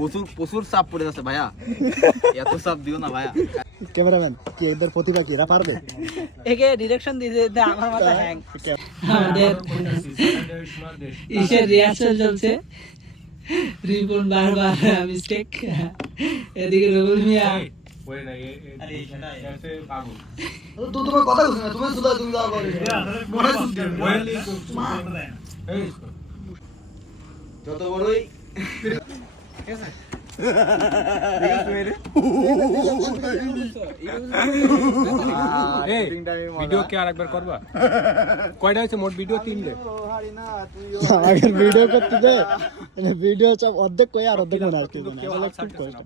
প্রচুর প্রচুর চাপ পড়ে যাচ্ছে ভাইয়া, এত চাপ দিও না ভাইয়া। ক্যামেরাম্যান কি এদের প্রতিভা কি এরা পারবে? একে ডিরেকশন দিতে আমার মাথা হ্যাং। আমাদের ইসের রিহার্সাল চলছে, রিপন বারবার মিস্টেক, এদিকে রুবুল মিয়া তোমার কথা শুনে তুমি সুদা তুমি যাও করে যত বড়ই ভিডিও কি আরেকবার করবা? কয়টা হয়েছে মোট ভিডিও? 3টে। আগের ভিডিও করতে দে, মানে ভিডিও সব অর্ধেক কই আর অর্ধেক মনে আর কি মনে আসলে খুব কষ্ট।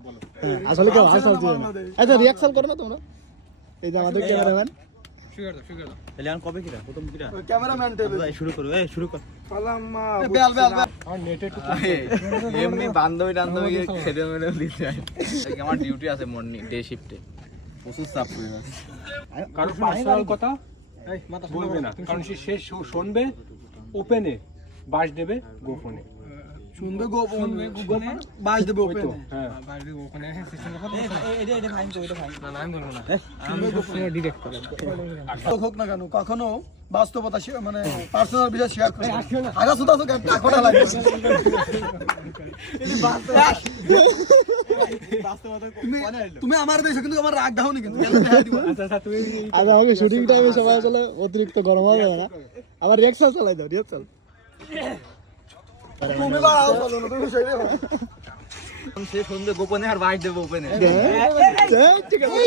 আসলে কেউ আসল দিও না। আচ্ছা রিঅ্যাকশন করো না তোমরা? এই যে আমাদের ক্যামেরাম্যান তাহলে আর কবে কিরা প্রথম কিরা ক্যামেরাম্যান শুরু করো, এই শুরু কর। বেল বেল আর নেটে এমনি বান্ধবী টান্ধবী খেতে মেরে দিতে হয়। আমার ডিউটি আছে মর্নিং ডে শিফটে, প্রচুর চাপ পড়ে যাচ্ছে। কারণ পার্সোনাল কথা বলবে না, কারণ সে শুনবে ওপেনে, বাস দেবে গোপনে। শুনবে গোপনে বাজ দেবে ওপেন। হ্যাঁ হোক না কেন কখনো বাস্তবতা মানে পার্সোনাল বিষয় শেয়ার করে আগা সুদা তো টাকা লাগে। তুমি আমার দেশে কিন্তু আমার রাগ দাও নি কিন্তু আগে আমাকে শুটিং টাইমে সবাই আসলে অতিরিক্ত গরম হবে না, আবার রিঅ্যাকশন চালাই দাও রিঅ্যাকশন। তুমি বাড়াও চলো না তুমি সেই দেবা সে শুনবে গোপনে আর বাইট দেবে ওপেনে। ঠিক আছে